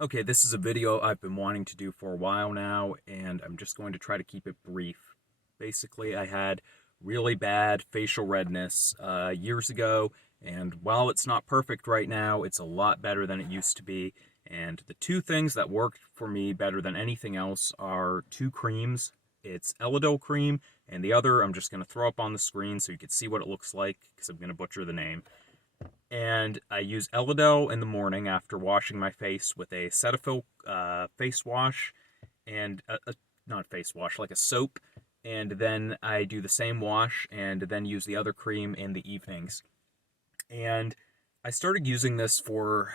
Okay, this is a video I've been wanting to do for a while now, and I'm just going to try to keep it brief. Basically, I had really bad facial redness years ago, and while it's not perfect right now, it's a lot better than it used to be. And the two things that worked for me better than anything else are two creams. It's Elidol cream, and the other I'm just going to throw up on the screen so you can see what it looks like, because I'm going to butcher the name. And I use Elidel in the morning after washing my face with a Cetaphil face wash and not face wash, like a soap. And then I do the same wash and then use the other cream in the evenings. And I started using this for,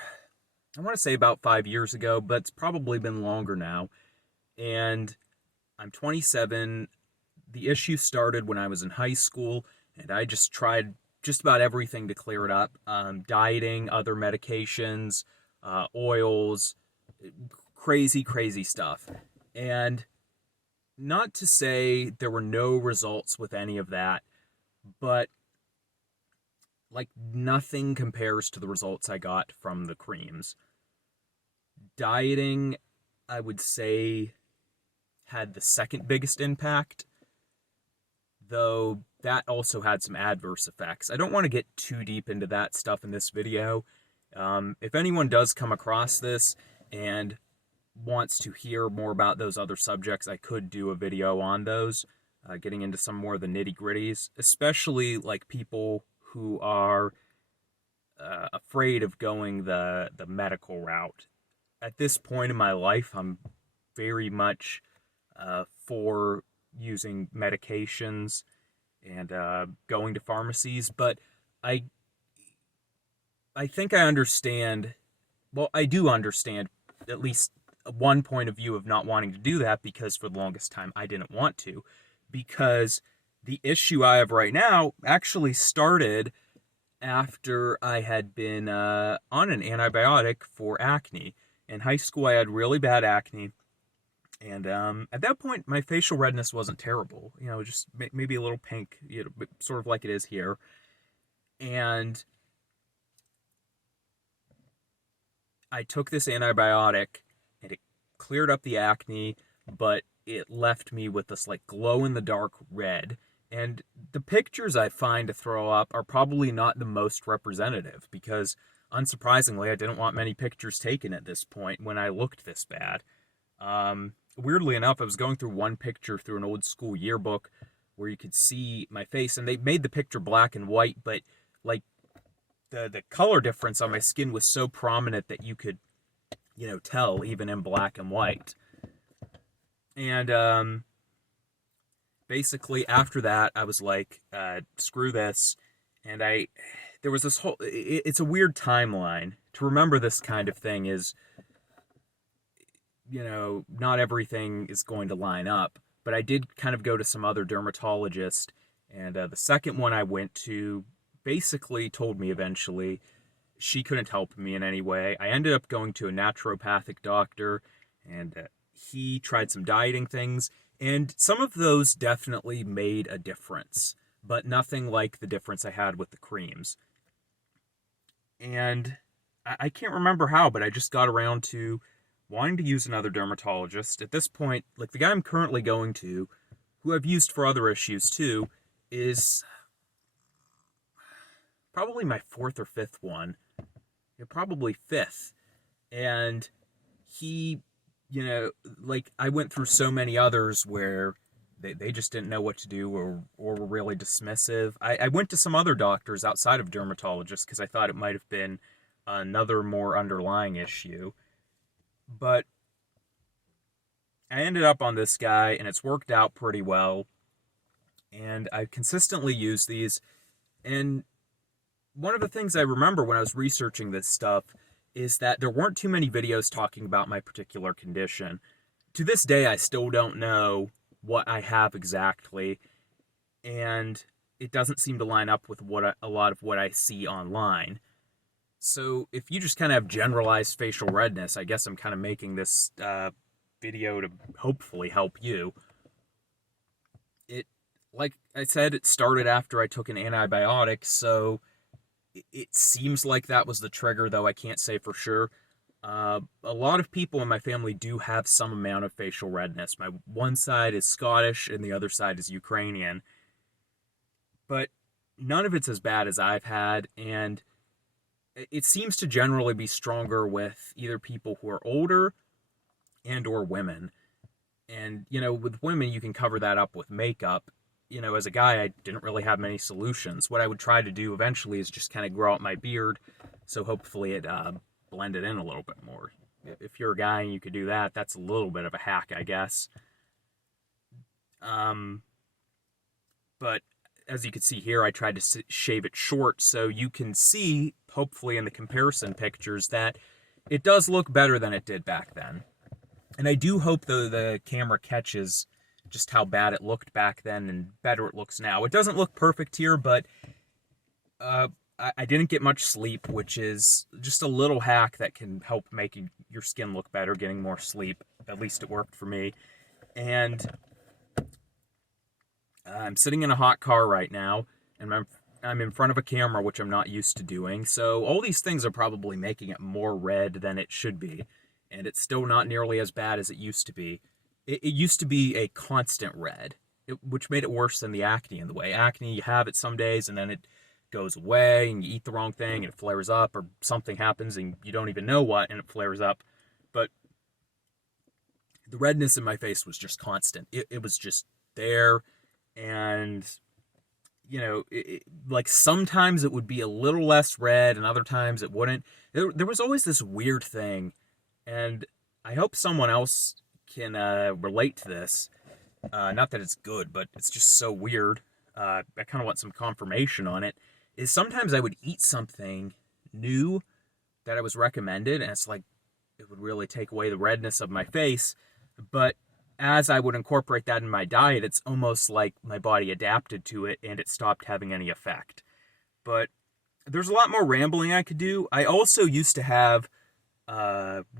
I want to say about 5 years ago, but it's probably been longer now. And I'm 27. The issue started when I was in high school, and I just tried just about everything to clear it up. Dieting, other medications, oils, crazy, crazy stuff. And not to say there were no results with any of that, but like nothing compares to the results I got from the creams. Dieting, I would say, had the second biggest impact, though that also had some adverse effects. I don't want to get too deep into that stuff in this video. If anyone does come across this and wants to hear more about those other subjects, I could do a video on those, getting into some more of the nitty gritties, especially like people who are afraid of going the medical route. At this point in my life, I'm very much for using medications and going to pharmacies, but I I think I understand. Well, I do understand at least one point of view of not wanting to do that, because for the longest time I didn't want to, because the issue I have right now actually started after I had been on an antibiotic for acne. In high school, I had really bad acne, and at that point, my facial redness wasn't terrible. Just maybe a little pink, sort of like it is here. And I took this antibiotic, and it cleared up the acne, but it left me with this like glow in the dark red. And the pictures I find to throw up are probably not the most representative, because unsurprisingly, I didn't want many pictures taken at this point when I looked this bad. Weirdly enough, I was going through one picture through an old school yearbook where you could see my face, and they made the picture black and white, but like the color difference on my skin was so prominent that you could, tell even in black and white. And basically after that, I was like, screw this. And there was this whole, it's a weird timeline. To remember this kind of thing is, not everything is going to line up. But I did kind of go to some other dermatologist, and the second one I went to basically told me eventually she couldn't help me in any way. I ended up going to a naturopathic doctor, and he tried some dieting things, and some of those definitely made a difference, but nothing like the difference I had with the creams. And I can't remember how, but I just got around to wanting to use another dermatologist. At this point, like the guy I'm currently going to, who I've used for other issues too, is probably my fourth or fifth one. Probably fifth. And he, like I went through so many others where they just didn't know what to do, or were really dismissive. I went to some other doctors outside of dermatologists because I thought it might have been another more underlying issue. But I ended up on this guy, and it's worked out pretty well. And I consistently use these. And one of the things I remember when I was researching this stuff is that there weren't too many videos talking about my particular condition. To this day, I still don't know what I have exactly, and it doesn't seem to line up with a lot of what I see online. So if you just kind of have generalized facial redness, I guess I'm kind of making this video to hopefully help you. It, like I said, it started after I took an antibiotic, so it seems like that was the trigger, though I can't say for sure. A lot of people in my family do have some amount of facial redness. My one side is Scottish and the other side is Ukrainian, but none of it's as bad as I've had, and it seems to generally be stronger with either people who are older and or women. And, with women, you can cover that up with makeup. As a guy, I didn't really have many solutions. What I would try to do eventually is just kind of grow out my beard, so hopefully it blended in a little bit more. If you're a guy and you could do that, that's a little bit of a hack, I guess. Um, but as you can see here, I tried to shave it short, so you can see, hopefully in the comparison pictures, that it does look better than it did back then. And I do hope the camera catches just how bad it looked back then and better it looks now. It doesn't look perfect here, but I didn't get much sleep, which is just a little hack that can help making your skin look better, getting more sleep. At least it worked for me. And I'm sitting in a hot car right now, and I'm in front of a camera, which I'm not used to doing. So all these things are probably making it more red than it should be. And it's still not nearly as bad as it used to be. It used to be a constant red, which made it worse than the acne in the way. Acne, you have it some days, and then it goes away, and you eat the wrong thing, and it flares up, or something happens, and you don't even know what, and it flares up. But the redness in my face was just constant. It was just there, and like sometimes it would be a little less red, and other times it wouldn't. There was always this weird thing, and I hope someone else can relate to this. Not that it's good, but it's just so weird. I kind of want some confirmation on it. Is sometimes I would eat something new that I was recommended, and it's like it would really take away the redness of my face. But as I would incorporate that in my diet, it's almost like my body adapted to it and it stopped having any effect. But there's a lot more rambling I could do. I also used to have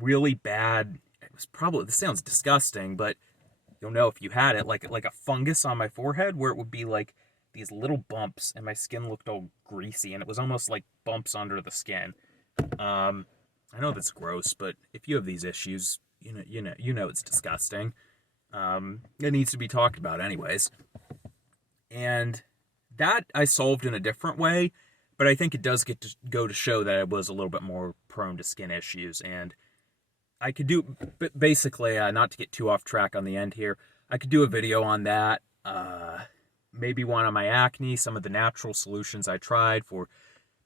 really bad, this sounds disgusting, but you'll know if you had it, like a fungus on my forehead where it would be like these little bumps and my skin looked all greasy and it was almost like bumps under the skin. I know that's gross, but if you have these issues, you know it's disgusting. It needs to be talked about anyways. And that I solved in a different way, but I think it does get to go to show that I was a little bit more prone to skin issues, and I could do, basically, not to get too off track on the end here, I could do a video on that, maybe one on my acne, some of the natural solutions I tried for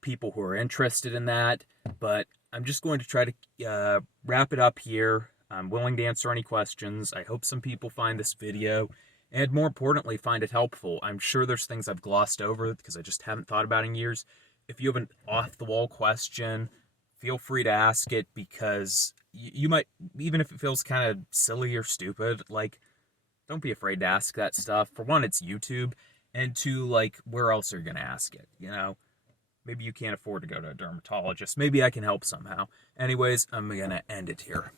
people who are interested in that, but I'm just going to try to wrap it up here. I'm willing to answer any questions. I hope some people find this video, and more importantly, find it helpful. I'm sure there's things I've glossed over because I just haven't thought about in years. If you have an off-the-wall question, feel free to ask it, because you might, even if it feels kind of silly or stupid, like, don't be afraid to ask that stuff. For one, it's YouTube, and two, like, where else are you going to ask it, Maybe you can't afford to go to a dermatologist. Maybe I can help somehow. Anyways, I'm going to end it here.